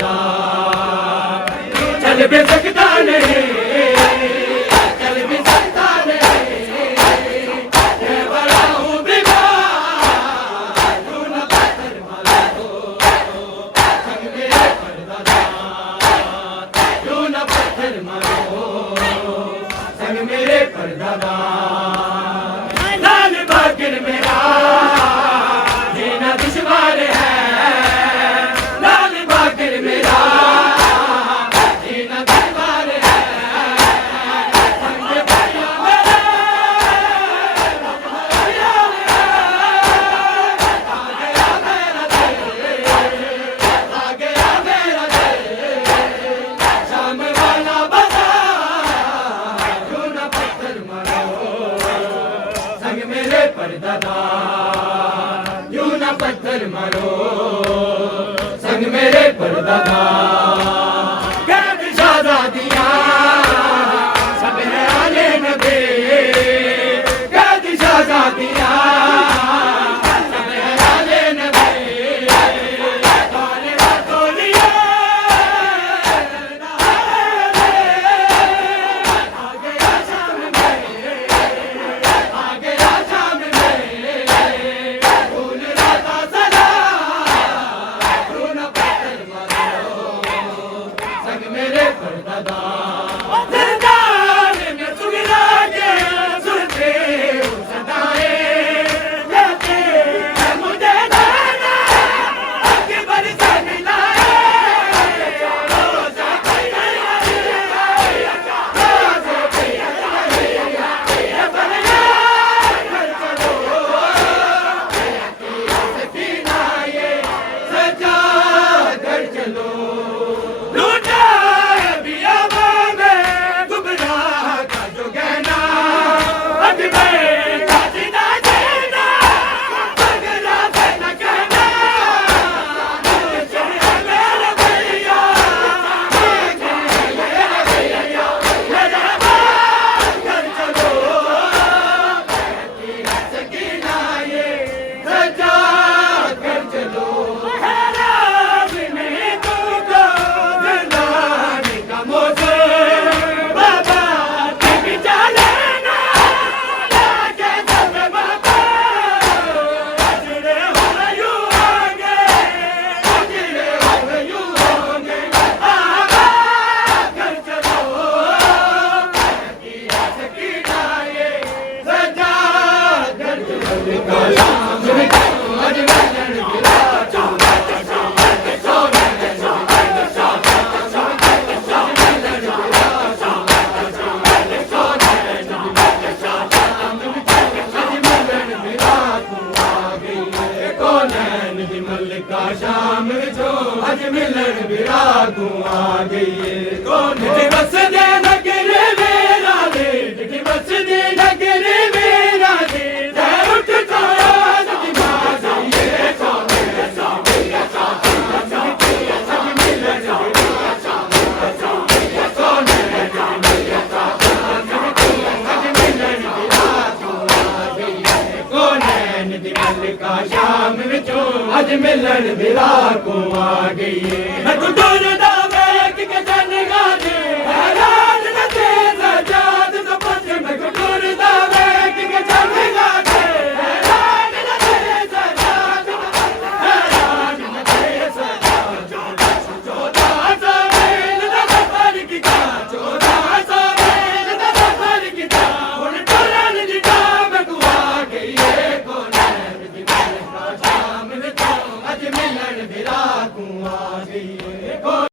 दा चल भी सकता नहीं चल भी सकता नहीं मैं बड़ा हूँ बीमार तू न पत्थर मारो संग मेरे परदादार तू न पत्थर मारो संग मेरे परदादार लाल बागिर मेरा जीना दुश्वार है लाल बागिर मेरा जीना दुश्वार है संग भाइयों मेरे आ गया मेरा दिल आ गया मेरा दिल शाम वाला बाजार क्यों न पत्थर मारो संग मेरे परदादार क्यों न पत्थर मारो संग मेरे परदादार कैद शाहज़ादियाँ सब है आले नबी कैद शाहज़ादियाँ सब है आले नबी तालिबा तोलिए आ गया शाम में आ गया शाम में फूल राता सलाम तू न पत्थर मारो संग मेरे परदादार सरदार में सुगरा के सुनते हो सदाएं लेते हैं मुझे दाना अकबर से मिलाए रोज़ा भैया रोज़ा भैया ये बनिया घर चलो सकीना ये सजा कर चलो लूटा है बियाबा में गुबरा का जो गहना अजमेर का जीना जीना बगरा से न कहना मुझे है मेरे भैया मुझे है मेरे भैया मेरे बात कर चलो सकीना ये सजा कर चलो हैरान नहीं तुमको ज़िंदगी का मौसम बाबा तुम भी चलेना लाके सब बाबा अजरे हुए यूं होंगे अजरे हुए यूं होंगे आबाद कर चलो सकीना ये सजा कर चलो मल्लिका शाम जो अज मिलन बिरागू आ गई कौन बस दे नगरे मेरा दे बस दे नगरे मेरा दे उठ तो मल्लिका शाम विचों अज मिलन बिरागू आ गई है